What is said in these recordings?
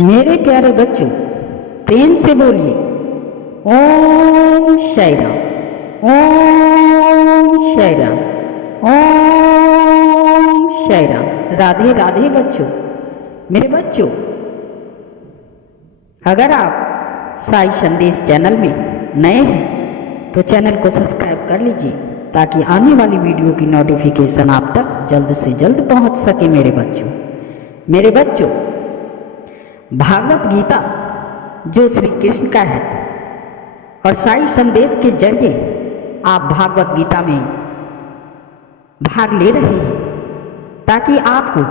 मेरे प्यारे बच्चों, प्रेम से बोलिए ओम साई राम। ओम साई राम। ओम साई राम। राधे राधे बच्चों। मेरे बच्चों, अगर आप साई संदेश चैनल में नए हैं तो चैनल को सब्सक्राइब कर लीजिए ताकि आने वाली वीडियो की नोटिफिकेशन आप तक जल्द से जल्द पहुंच सके। मेरे बच्चों, भागवत गीता जो श्री कृष्ण का है और साई संदेश के जरिए आप भागवत गीता में भाग ले रहे हैं ताकि आपको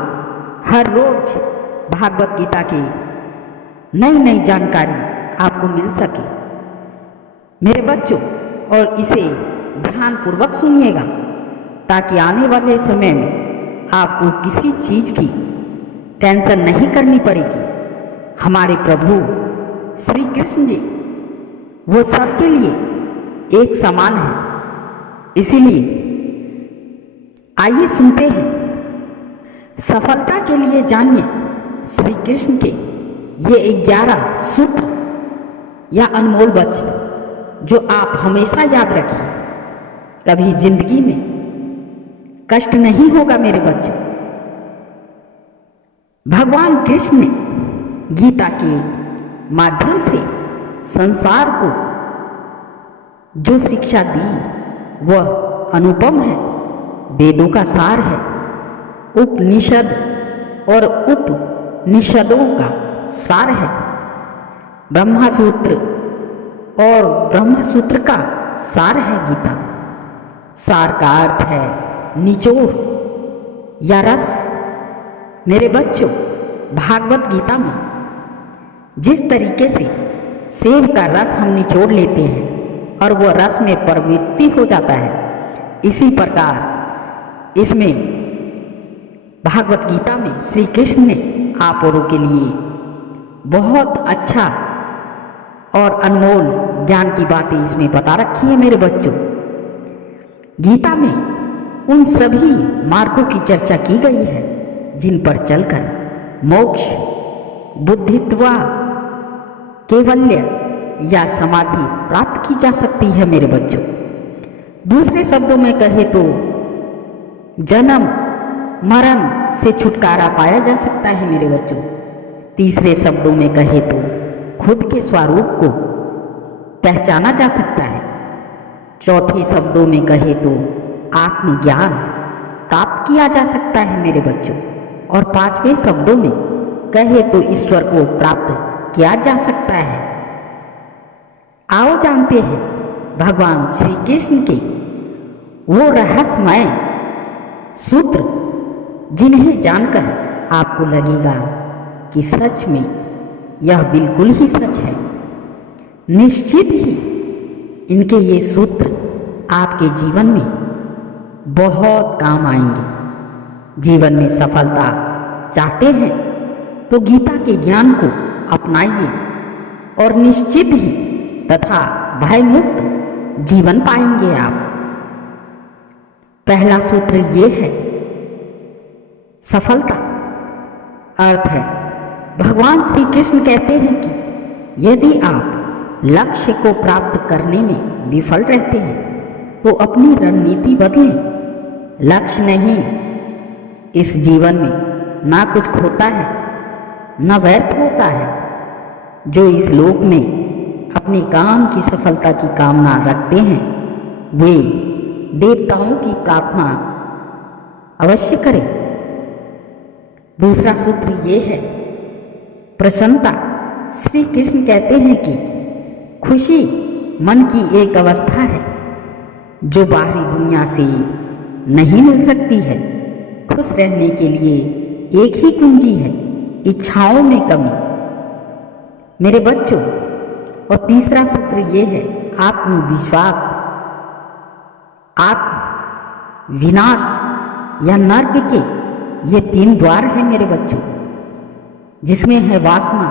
हर रोज भागवत गीता की नई नई जानकारी आपको मिल सके। मेरे बच्चों, और इसे ध्यानपूर्वक सुनिएगा ताकि आने वाले समय में आपको किसी चीज की टेंशन नहीं करनी पड़ेगी। हमारे प्रभु श्री कृष्ण जी वो सबके लिए एक समान है। इसीलिए आइए सुनते हैं। सफलता के लिए जानिए श्री कृष्ण के ये 11 सूत्र या अनमोल वचन जो आप हमेशा याद रखिए। कभी जिंदगी में कष्ट नहीं होगा। मेरे बच्चों, भगवान कृष्ण ने गीता के माध्यम से संसार को जो शिक्षा दी वह अनुपम है, वेदों का सार है, उपनिषद और उपनिषदों का सार है। ब्रह्मसूत्र और ब्रह्मसूत्र का सार है गीता। सार का अर्थ है निचोड़ या रस। मेरे बच्चों, भागवत गीता में जिस तरीके से सेब का रस हम निचोड़ लेते हैं और वह रस में प्रवृत्ति हो जाता है, इसी प्रकार इसमें भागवत गीता में श्री कृष्ण ने आप औरों के लिए बहुत अच्छा और अनमोल ज्ञान की बातें इसमें बता रखी है। मेरे बच्चों, गीता में उन सभी मार्गों की चर्चा की गई है जिन पर चलकर मोक्ष, बुद्धित्वा, कैवल्य या समाधि प्राप्त की जा सकती है। मेरे बच्चों, दूसरे शब्दों में कहे तो जन्म मरण से छुटकारा पाया जा सकता है। मेरे बच्चों, तीसरे शब्दों में कहे तो खुद के स्वरूप को पहचाना जा सकता है। चौथे शब्दों में कहे तो आत्मज्ञान प्राप्त किया जा सकता है। मेरे बच्चों, और पांचवें शब्दों में कहे तो ईश्वर को प्राप्त किया जा सकता है। आओ जानते हैं भगवान श्री कृष्ण के वो रहस्यमय सूत्र जिन्हें जानकर आपको लगेगा कि सच में यह बिल्कुल ही सच है। निश्चित ही इनके ये सूत्र आपके जीवन में बहुत काम आएंगे। जीवन में सफलता चाहते हैं तो गीता के ज्ञान को अपनाइए और निश्चित ही तथा भयमुक्त जीवन पाएंगे आप। पहला सूत्र ये है सफलता। अर्थ है भगवान श्री कृष्ण कहते हैं कि यदि आप लक्ष्य को प्राप्त करने में विफल रहते हैं तो अपनी रणनीति बदलें। लक्ष्य नहीं, इस जीवन में ना कुछ खोता है न व्यर्थ होता है। जो इस लोक में अपने काम की सफलता की कामना रखते हैं वे देवताओं की प्रार्थना अवश्य करें। दूसरा सूत्र ये है प्रसन्नता। श्री कृष्ण कहते हैं कि खुशी मन की एक अवस्था है जो बाहरी दुनिया से नहीं मिल सकती है। खुश रहने के लिए एक ही कुंजी है, इच्छाओं में कमी। मेरे बच्चों, और तीसरा सूत्र ये है आत्मविश्वास। आत्म विनाश या नर्क के ये 3 द्वार हैं मेरे बच्चों, जिसमें है वासना,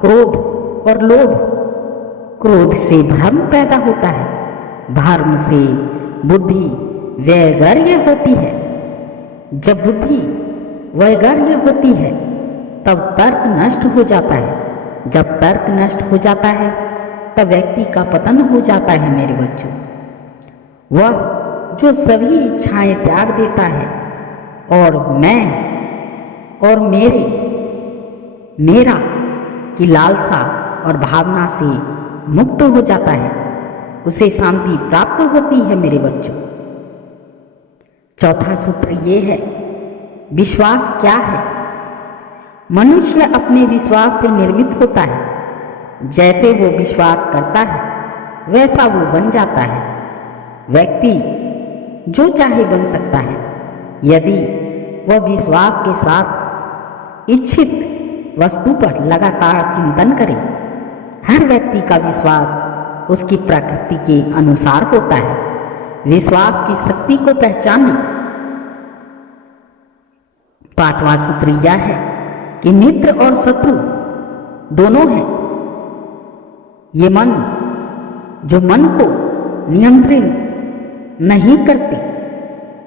क्रोध और लोभ। क्रोध से भ्रम पैदा होता है, धर्म से बुद्धि वैगर्य होती है। जब बुद्धि वैगर्य होती है तब तर्क नष्ट हो जाता है। जब तर्क नष्ट हो जाता है तब व्यक्ति का पतन हो जाता है मेरे बच्चों। वह जो सभी इच्छाएं त्याग देता है और मैं और मेरा की लालसा और भावना से मुक्त हो जाता है, उसे शांति प्राप्त होती है मेरे बच्चों। चौथा सूत्र ये है, विश्वास क्या है? मनुष्य अपने विश्वास से निर्मित होता है। जैसे वो विश्वास करता है वैसा वो बन जाता है। व्यक्ति जो चाहे बन सकता है यदि वह विश्वास के साथ इच्छित वस्तु पर लगातार चिंतन करे। हर व्यक्ति का विश्वास उसकी प्रकृति के अनुसार होता है। विश्वास की शक्ति को पहचानना। पांचवा सूत्र यह है कि मित्र और शत्रु दोनों हैं। ये मन जो मन को नियंत्रित नहीं करते,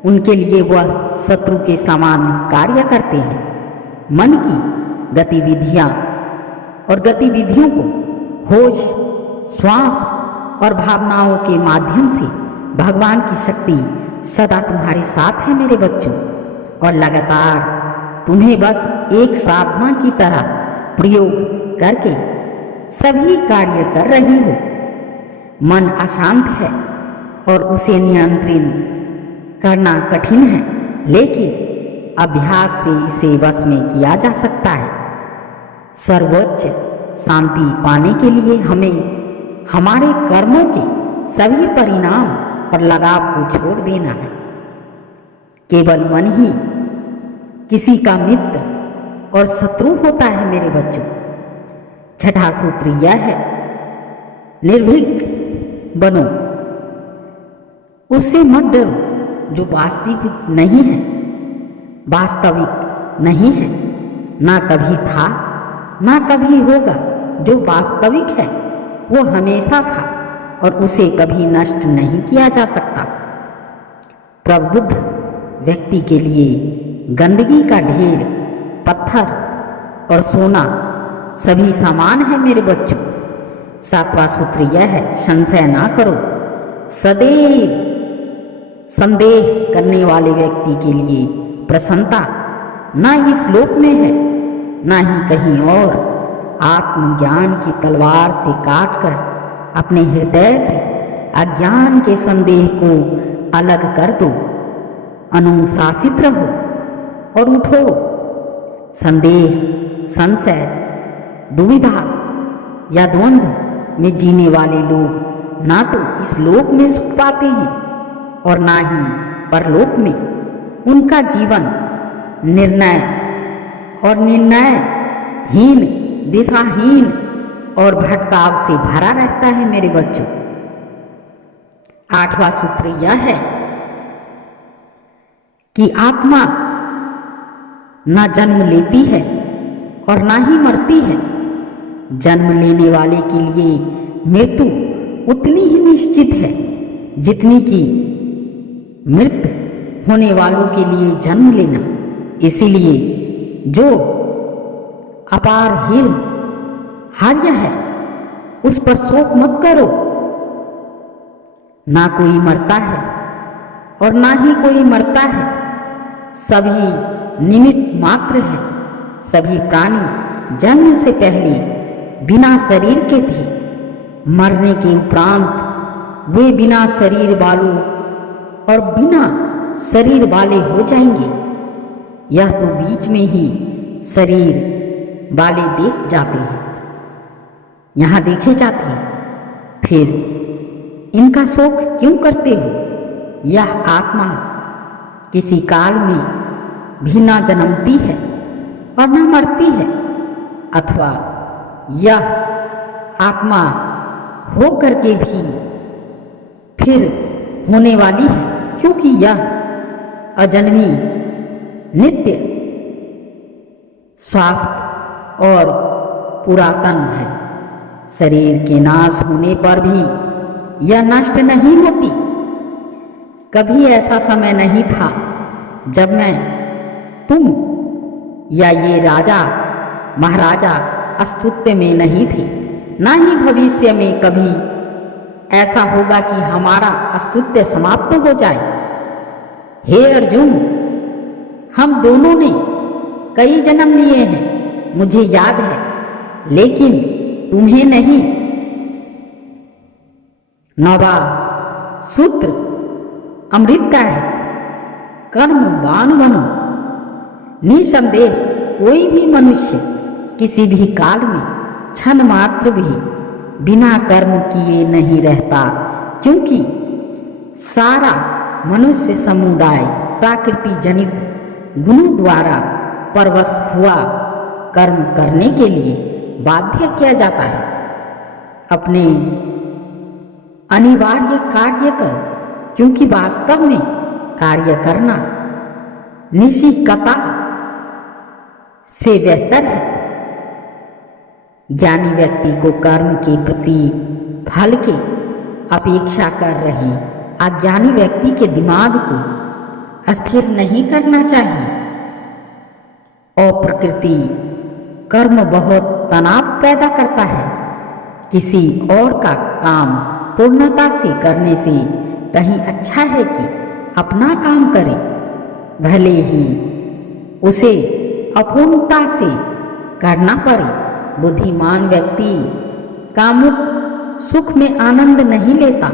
उनके लिए वह शत्रु के समान कार्य करते हैं। मन की गतिविधियां और गतिविधियों को होश, श्वास और भावनाओं के माध्यम से भगवान की शक्ति सदा तुम्हारे साथ है मेरे बच्चों, और लगातार तुम्हें बस एक साधना की तरह प्रयोग करके सभी कार्य कर रही हो। मन अशांत है और उसे नियंत्रित करना कठिन है, लेकिन अभ्यास से इसे वश में किया जा सकता है। सर्वोच्च शांति पाने के लिए हमें हमारे कर्मों के सभी परिणाम और लगाव को छोड़ देना है। केवल मन ही किसी का मित्र और शत्रु होता है मेरे बच्चों। छठा सूत्र यह है, निर्भीक बनो, उससे मत डरो जो वास्तविक नहीं है, वास्तविक नहीं है, ना कभी था ना कभी होगा। जो वास्तविक है वो हमेशा था और उसे कभी नष्ट नहीं किया जा सकता। प्रबुद्ध व्यक्ति के लिए गंदगी का ढेर, पत्थर और सोना सभी समान है मेरे बच्चों। सातवां सूत्र यह है, संशय ना करो। सदैव संदेह करने वाले व्यक्ति के लिए प्रसन्नता ना इस लोक में है ना ही कहीं और। आत्मज्ञान की तलवार से काटकर अपने हृदय से अज्ञान के संदेह को अलग कर दो। अनुशासित रहो और उठो। संदेह, संशय, दुविधा या द्वंद्व में जीने वाले लोग ना तो इस लोक में सुख पाते हैं और ना ही परलोक में। उनका जीवन निर्णयहीन, दिशाहीन और भटकाव से भरा रहता है मेरे बच्चों। आठवां सूत्र यह है कि आत्मा ना जन्म लेती है और ना ही मरती है। जन्म लेने वाले के लिए मृत्यु उतनी ही निश्चित है जितनी कि मृत होने वालों के लिए जन्म लेना। इसीलिए जो अपरिहार्य है उस पर शोक मत करो। ना कोई मरता है और ना ही कोई मरता है, सभी निमित्त मात्र है। सभी प्राणी जन्म से पहले बिना शरीर के थे, मरने के उपरांत वे बिना शरीर वालों और बिना शरीर वाले हो जाएंगे। यह तो बीच में ही शरीर वाले देख जाते हैं, यहाँ देखे जाते हैं, फिर इनका शोक क्यों करते हो? यह आत्मा किसी काल में भी ना जन्मती है और ना मरती है, अथवा यह आत्मा हो करके भी फिर होने वाली है, क्योंकि यह अजन्मी, नित्य, स्वास्थ्य और पुरातन है। शरीर के नाश होने पर भी यह नष्ट नहीं होती। कभी ऐसा समय नहीं था जब मैं, तुम या ये राजा महाराजा अस्तित्व में नहीं थे, ना ही भविष्य में कभी ऐसा होगा कि हमारा अस्तित्व समाप्त हो जाए। हे अर्जुन, हम दोनों ने कई जन्म लिए हैं, मुझे याद है, लेकिन तुम्हें नहीं। 9वां सूत्र अमृत का है, कर्मवान बनो। निसंदेह कोई भी मनुष्य किसी भी काल में क्षण मात्र भी बिना कर्म किए नहीं रहता, क्योंकि सारा मनुष्य समुदाय प्रकृति जनित गुणों द्वारा परवश हुआ कर्म करने के लिए बाध्य किया जाता है। अपने अनिवार्य कार्य करो, क्योंकि वास्तव में कार्य करना निशिकता से बेहतर है। ज्ञानी व्यक्ति को कर्म के प्रति फल की अपेक्षा कर रहे अज्ञानी व्यक्ति के दिमाग को स्थिर नहीं करना चाहिए। और प्रकृति कर्म बहुत तनाव पैदा करता है। किसी और का काम पूर्णता से करने से कहीं अच्छा है कि अपना काम करे, भले ही उसे अपूर्णता से करना पड़े। बुद्धिमान व्यक्ति कामुक सुख में आनंद नहीं लेता।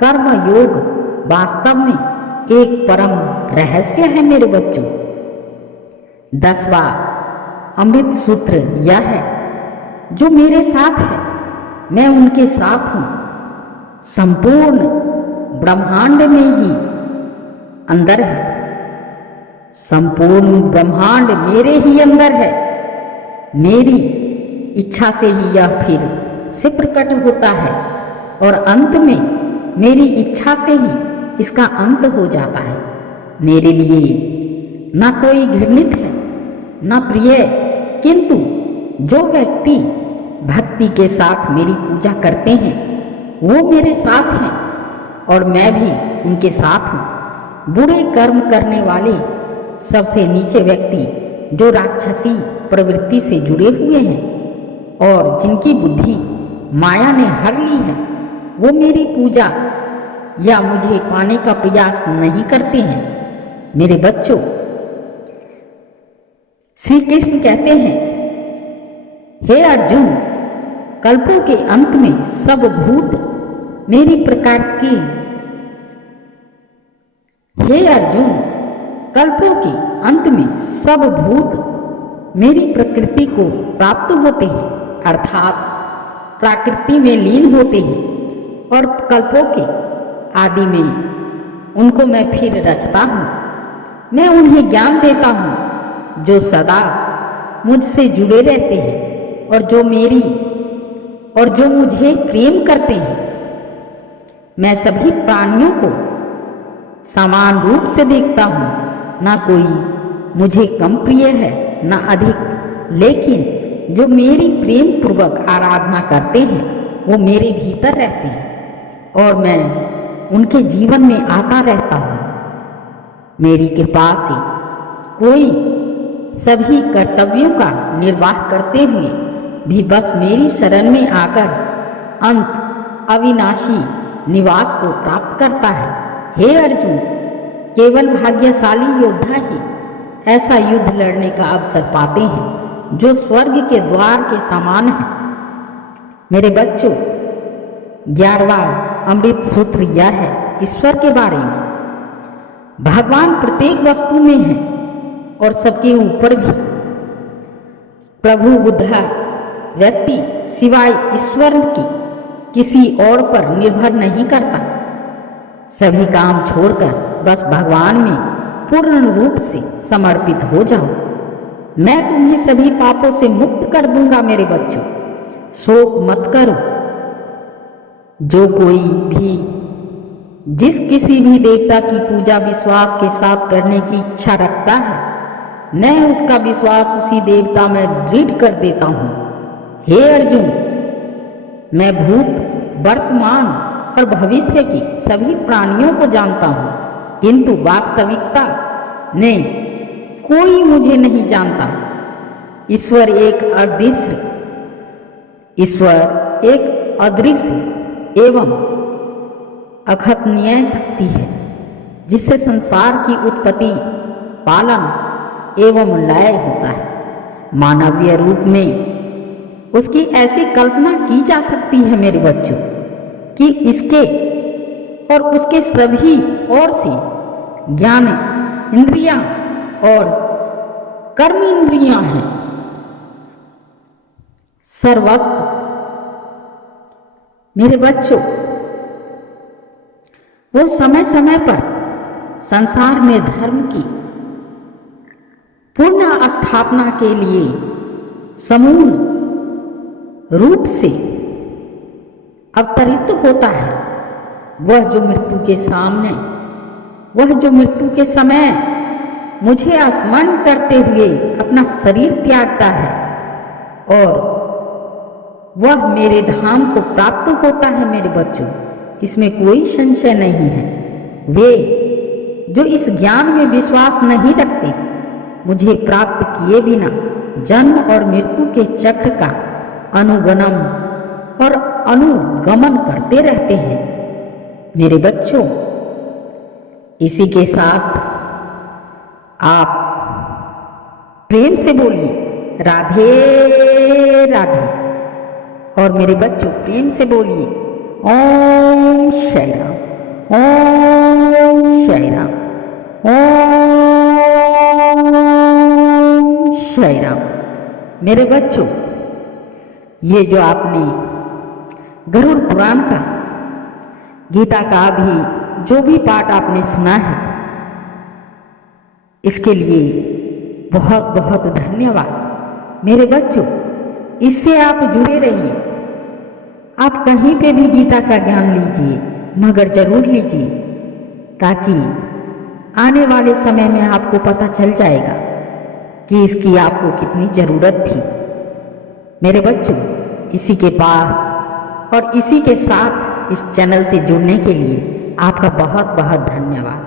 कर्म योग वास्तव में एक परम रहस्य है मेरे बच्चों। 10वां अमृत सूत्र यह है, जो मेरे साथ है मैं उनके साथ हूं। संपूर्ण ब्रह्मांड में ही अंदर है, संपूर्ण ब्रह्मांड मेरे ही अंदर है। मेरी इच्छा से ही यह फिर से प्रकट होता है और अंत में मेरी इच्छा से ही इसका अंत हो जाता है। मेरे लिए न कोई घृणित है न प्रिय, किंतु जो व्यक्ति भक्ति के साथ मेरी पूजा करते हैं वो मेरे साथ हैं और मैं भी उनके साथ हूँ। बुरे कर्म करने वाले सबसे नीचे व्यक्ति जो राक्षसी प्रवृत्ति से जुड़े हुए हैं और जिनकी बुद्धि माया ने हर ली है, वो मेरी पूजा या मुझे पाने का प्रयास नहीं करते हैं। मेरे बच्चों, श्री कृष्ण कहते हैं, हे अर्जुन, कल्पों के अंत में सब भूत मेरी प्रकृति हे अर्जुन, कल्पों के अंत में सब भूत मेरी प्रकृति को प्राप्त होते हैं, अर्थात प्रकृति में लीन होते हैं और कल्पों के आदि में उनको मैं फिर रचता हूँ। मैं उन्हें ज्ञान देता हूँ जो सदा मुझसे जुड़े रहते हैं और जो मुझे प्रेम करते हैं। मैं सभी प्राणियों को समान रूप से देखता हूँ, ना कोई मुझे कम प्रिय है ना अधिक, लेकिन जो मेरी प्रेम पूर्वक आराधना करते हैं वो मेरे भीतर रहते हैं और मैं उनके जीवन में आता रहता हूँ। मेरी कृपा से कोई सभी कर्तव्यों का निर्वाह करते हुए भी बस मेरी शरण में आकर अंत अविनाशी निवास को प्राप्त करता है। हे अर्जुन, केवल भाग्यशाली योद्धा ही ऐसा युद्ध लड़ने का अवसर पाते हैं जो स्वर्ग के द्वार के समान है। मेरे बच्चों, 11वां अमृत सूत्र यह है ईश्वर के बारे में। भगवान प्रत्येक वस्तु में है और सबके ऊपर भी। प्रभु बुद्धा व्यक्ति सिवाय ईश्वर की किसी और पर निर्भर नहीं करता। सभी काम छोड़कर बस भगवान में पूर्ण रूप से समर्पित हो जाओ। मैं तुम्हें सभी पापों से मुक्त कर दूंगा। मेरे बच्चों, शोक मत करो। जो कोई भी जिस किसी भी देवता की पूजा विश्वास के साथ करने की इच्छा रखता है, मैं उसका विश्वास उसी देवता में दृढ़ कर देता हूँ। हे अर्जुन, मैं भूत, वर्तमान और भविष्य की सभी प्राणियों को जानता हूँ, किंतु वास्तविकता में कोई मुझे नहीं जानता। ईश्वर एक अदृश्य एवं अखतनीय शक्ति है, जिससे संसार की उत्पत्ति, पालन एवं लय होता है। मानवीय रूप में उसकी ऐसी कल्पना की जा सकती है मेरे बच्चों कि इसके और उसके सभी ओर से ज्ञान इंद्रियां और कर्म इंद्रियां हैं। सर्वत्र मेरे बच्चों वो समय समय पर संसार में धर्म की पूर्ण स्थापना के लिए समूल रूप से अवतरित होता है। वह जो मृत्यु के समय मुझे स्मरण करते हुए अपना शरीर त्यागता है और वह मेरे धाम को प्राप्त होता है मेरे बच्चों, इसमें कोई संशय नहीं है। वे जो इस ज्ञान में विश्वास नहीं रखते, मुझे प्राप्त किए बिना जन्म और मृत्यु के चक्र का अनुगमन और अनुगमन करते रहते हैं मेरे बच्चों। इसी के साथ आप प्रेम से बोलिए राधे राधे, और मेरे बच्चों प्रेम से बोलिए ओम साई राम, ओम साई राम, ओम साई राम। मेरे बच्चों, ये जो आपने गरुड़ पुराण का, गीता का भी जो भी पाठ आपने सुना है, इसके लिए बहुत बहुत धन्यवाद मेरे बच्चों। इससे आप जुड़े रहिए। आप कहीं पे भी गीता का ज्ञान लीजिए, मगर जरूर लीजिए, ताकि आने वाले समय में आपको पता चल जाएगा कि इसकी आपको कितनी ज़रूरत थी मेरे बच्चों। इसी के पास और इसी के साथ इस चैनल से जुड़ने के लिए आपका बहुत बहुत धन्यवाद।